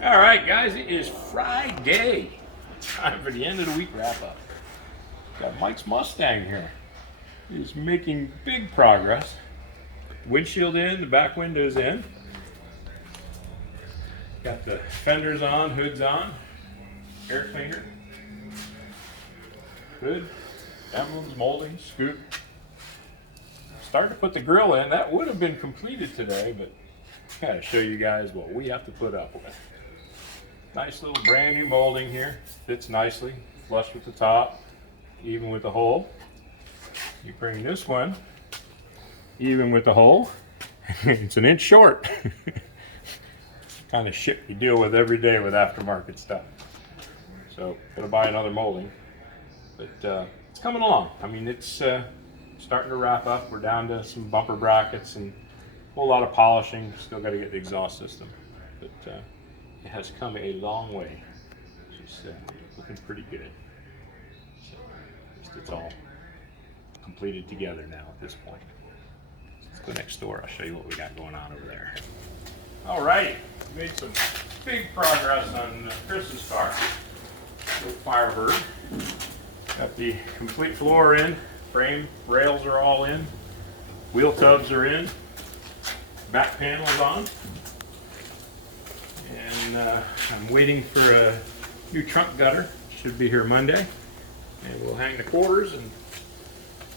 All right, guys, it is Friday. Time for the end of the week wrap up. Got Mike's Mustang here. He's making big progress. Windshield in, the back windows in. Got the fenders on, hoods on, air cleaner, hood, emblems, molding, scoop. Starting to put the grill in. That would have been completed today, but I gotta show you guys what we have to put up with. Nice little brand new molding here. Fits nicely, flush with the top, even with the hole. You bring this one, even with the hole, it's an inch short. Kind of shit we deal with every day with aftermarket stuff. So, gotta buy another molding. But it's coming along. I mean, it's starting to wrap up. We're down to some bumper brackets and a whole lot of polishing. Still gotta get the exhaust system. But it has come a long way. It's looking pretty good. So, it's all completed together now at this point. Let's go next door. I'll show you what we got going on over there. All right, made some big progress on Chris's car. Little Firebird. Got the complete floor in. Frame rails are all in. Wheel tubs are in. Back panels on. And I'm waiting for a new trunk gutter. Should be here Monday. And we'll hang the quarters and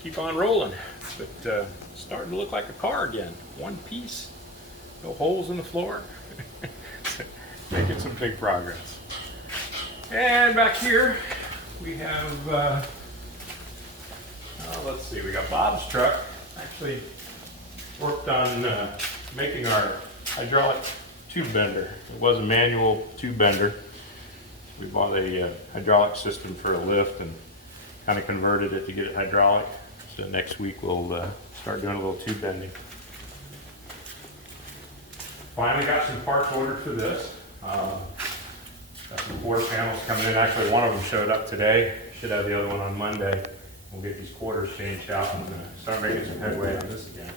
keep on rolling. But starting to look like a car again. One piece. No holes in the floor. Making some big progress. And back here we have, let's see, we got Bob's truck. Actually worked on making our hydraulic tube bender. It was a manual tube bender. We bought a hydraulic system for a lift and kind of converted it to get it hydraulic. So next week we'll start doing a little tube bending. Finally got some parts ordered for this. Got some quarter panels coming in. Actually, one of them showed up today. Should have the other one on Monday. We'll get these quarters changed out and start making some headway on this again.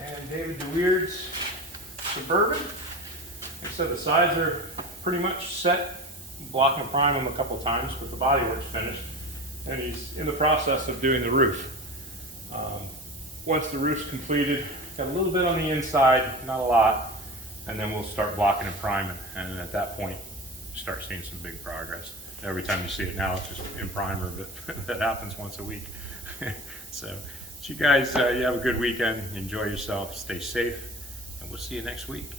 And David DeWeird's Suburban. Like I said, the sides are pretty much set. Block and prime them a couple times, but the bodywork's finished. And he's in the process of doing the roof. Once the roof's completed, got a little bit on the inside, not a lot, and then we'll start blocking and priming. And at that point, start seeing some big progress. Every time you see it now, it's just in primer, but that happens once a week. So you guys, you have a good weekend. Enjoy yourself. Stay safe, and we'll see you next week.